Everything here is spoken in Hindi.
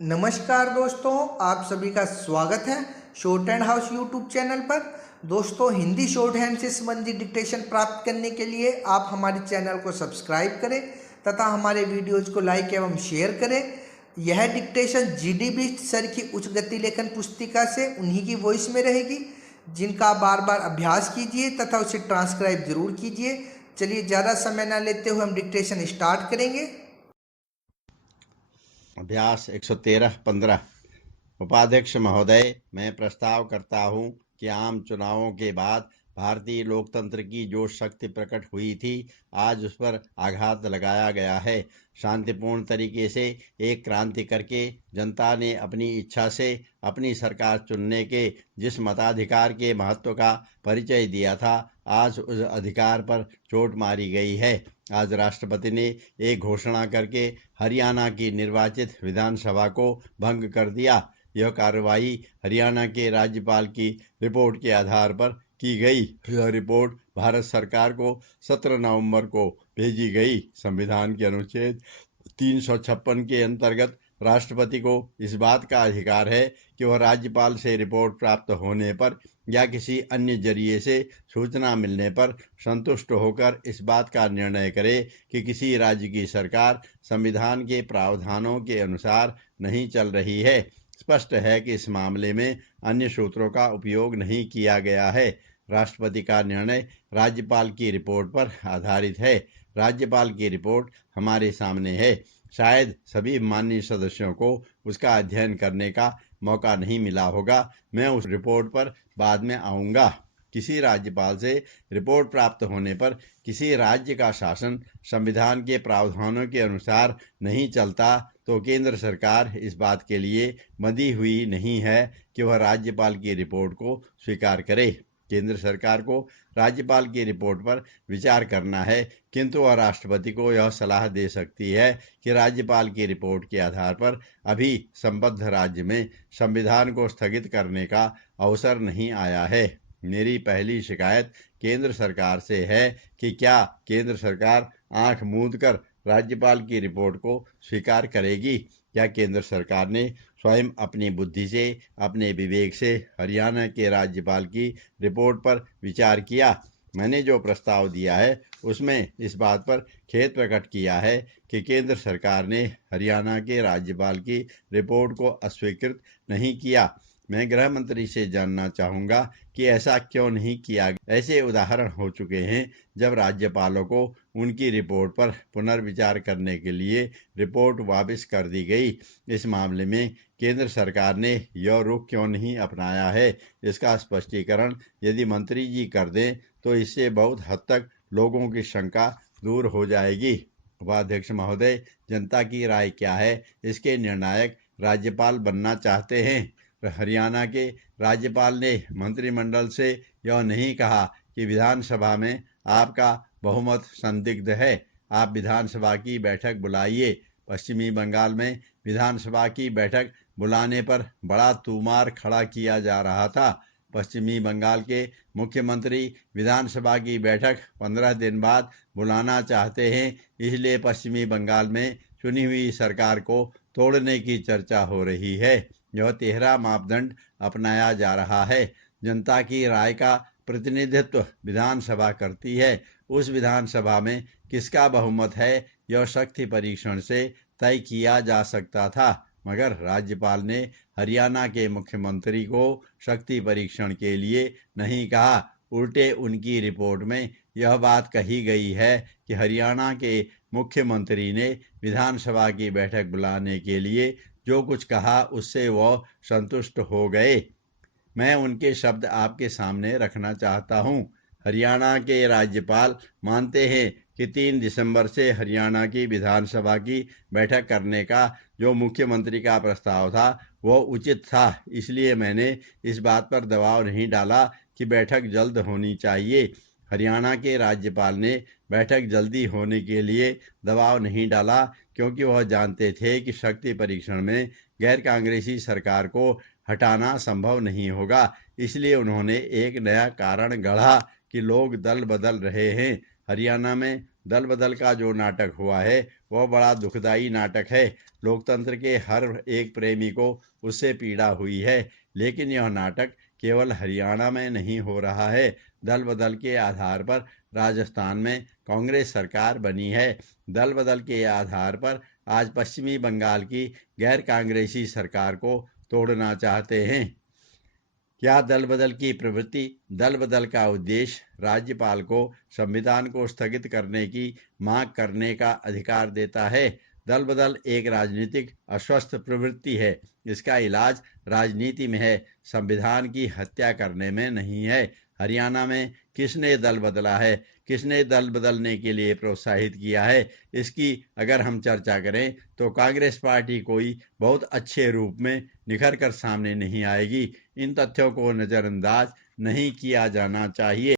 नमस्कार दोस्तों, आप सभी का स्वागत है short hand house YouTube channel पर। दोस्तों, हिंदी शॉर्ट हैंड से संबंधित डिक्टेशन प्राप्त करने के लिए आप हमारे चैनल को सब्सक्राइब करें तथा हमारे वीडियोज को लाइक एवं शेयर करें। यह डिक्टेशन जीडी बिष्ट सर की उच्च गति लेखन पुस्तिका से उन्हीं की वॉइस में रहेगी, जिनका आप बार बार अभ्यास कीजिए तथा उसे ट्रांसक्राइब जरूर कीजिए। चलिए, ज़्यादा समय न लेते हुए हम डिक्टेशन स्टार्ट करेंगे। अभ्यास 113-15। उपाध्यक्ष महोदय, मैं प्रस्ताव करता हूं कि आम चुनावों के बाद भारतीय लोकतंत्र की जो शक्ति प्रकट हुई थी, आज उस पर आघात लगाया गया है। शांतिपूर्ण तरीके से एक क्रांति करके जनता ने अपनी इच्छा से अपनी सरकार चुनने के जिस मताधिकार के महत्व का परिचय दिया था, आज उस अधिकार पर चोट मारी गई है। आज राष्ट्रपति ने एक घोषणा करके हरियाणा की निर्वाचित विधानसभा को भंग कर दिया। यह कार्रवाई हरियाणा के राज्यपाल की रिपोर्ट के आधार पर की गई। यह रिपोर्ट भारत सरकार को 17 नवंबर को भेजी गई। संविधान के अनुच्छेद 356 के अंतर्गत राष्ट्रपति को इस बात का अधिकार है कि वह राज्यपाल से रिपोर्ट प्राप्त होने पर या किसी अन्य जरिए से सूचना मिलने पर संतुष्ट होकर इस बात का निर्णय करे कि किसी राज्य की सरकार संविधान के प्रावधानों के अनुसार नहीं चल रही है। स्पष्ट है कि इस मामले में अन्य सूत्रों का उपयोग नहीं किया गया है। राष्ट्रपति का निर्णय राज्यपाल की रिपोर्ट पर आधारित है। राज्यपाल की रिपोर्ट हमारे सामने है। शायद सभी माननीय सदस्यों को उसका अध्ययन करने का मौका नहीं मिला होगा। मैं उस रिपोर्ट पर बाद में आऊंगा। किसी राज्यपाल से रिपोर्ट प्राप्त होने पर किसी राज्य का शासन संविधान के प्रावधानों के अनुसार नहीं चलता तो केंद्र सरकार इस बात के लिए बंधी हुई नहीं है कि वह राज्यपाल की रिपोर्ट को स्वीकार करे। केंद्र सरकार को राज्यपाल की रिपोर्ट पर विचार करना है, किंतु वह राष्ट्रपति को यह सलाह दे सकती है कि राज्यपाल की रिपोर्ट के आधार पर अभी संबद्ध राज्य में संविधान को स्थगित करने का अवसर नहीं आया है। मेरी पहली शिकायत केंद्र सरकार से है कि क्या केंद्र सरकार आंख मूंद कर राज्यपाल की रिपोर्ट को स्वीकार करेगी? क्या केंद्र सरकार ने स्वयं अपनी बुद्धि से, अपने विवेक से हरियाणा के राज्यपाल की रिपोर्ट पर विचार किया? मैंने जो प्रस्ताव दिया है उसमें इस बात पर खेद प्रकट किया है कि केंद्र सरकार ने हरियाणा के राज्यपाल की रिपोर्ट को अस्वीकृत नहीं किया। मैं गृह मंत्री से जानना चाहूंगा कि ऐसा क्यों नहीं किया गया। ऐसे उदाहरण हो चुके हैं जब राज्यपालों को उनकी रिपोर्ट पर पुनर्विचार करने के लिए रिपोर्ट वापस कर दी गई। इस मामले में केंद्र सरकार ने यह रुख क्यों नहीं अपनाया है, इसका स्पष्टीकरण यदि मंत्री जी कर दें तो इससे बहुत हद तक लोगों की शंका दूर हो जाएगी। उपाध्यक्ष महोदय, जनता की राय क्या है? इसके निर्णायक राज्यपाल बनना चाहते हैं। हरियाणा के राज्यपाल ने मंत्रिमंडल से यह नहीं कहा कि विधानसभा में आपका बहुमत संदिग्ध है, आप विधानसभा की बैठक बुलाइए। पश्चिमी बंगाल में विधानसभा की बैठक बुलाने पर बड़ा तूमार खड़ा किया जा रहा था। पश्चिमी बंगाल के मुख्यमंत्री विधानसभा की बैठक 15 दिन बाद बुलाना चाहते हैं, इसलिए पश्चिमी बंगाल में चुनी हुई सरकार को तोड़ने की चर्चा हो रही है। यह 13 मापदंड अपनाया जा रहा है। जनता की राय का प्रतिनिधित्व विधानसभा करती है। उस विधानसभा में किसका बहुमत है, यह शक्ति परीक्षण से तय किया जा सकता था, मगर राज्यपाल ने हरियाणा के मुख्यमंत्री को शक्ति परीक्षण के लिए नहीं कहा। उल्टे उनकी रिपोर्ट में यह बात कही गई है कि हरियाणा के मुख्यमंत्री ने विधानसभा की बैठक बुलाने के लिए जो कुछ कहा उससे वह संतुष्ट हो गए। मैं उनके शब्द आपके सामने रखना चाहता हूं। हरियाणा के राज्यपाल मानते हैं कि 3 दिसंबर से हरियाणा की विधानसभा की बैठक करने का जो मुख्यमंत्री का प्रस्ताव था वह उचित था, इसलिए मैंने इस बात पर दबाव नहीं डाला कि बैठक जल्द होनी चाहिए। हरियाणा के राज्यपाल ने बैठक जल्दी होने के लिए दबाव नहीं डाला क्योंकि वह जानते थे कि शक्ति परीक्षण में गैर कांग्रेसी सरकार को हटाना संभव नहीं होगा। इसलिए उन्होंने एक नया कारण गढ़ा कि लोग दल बदल रहे हैं। हरियाणा में दल बदल का जो नाटक हुआ है वह बड़ा दुखदाई नाटक है। लोकतंत्र के हर एक प्रेमी को उससे पीड़ा हुई है, लेकिन यह नाटक केवल हरियाणा में नहीं हो रहा है। दल बदल के आधार पर राजस्थान में कांग्रेस सरकार बनी है। दल बदल के आधार पर आज पश्चिमी बंगाल की गैर कांग्रेसी सरकार को तोड़ना चाहते हैं। क्या दल बदल की प्रवृत्ति, दल बदल का उद्देश्य राज्यपाल को संविधान को स्थगित करने की मांग करने का अधिकार देता है? दल बदल एक राजनीतिक अस्वस्थ प्रवृत्ति है। इसका इलाज राजनीति में है, संविधान की हत्या करने में नहीं है। हरियाणा में किसने दल बदला है, किसने दल बदलने के लिए प्रोत्साहित किया है, इसकी अगर हम चर्चा करें तो कांग्रेस पार्टी कोई बहुत अच्छे रूप में निखर कर सामने नहीं आएगी। इन तथ्यों को नजरअंदाज नहीं किया जाना चाहिए।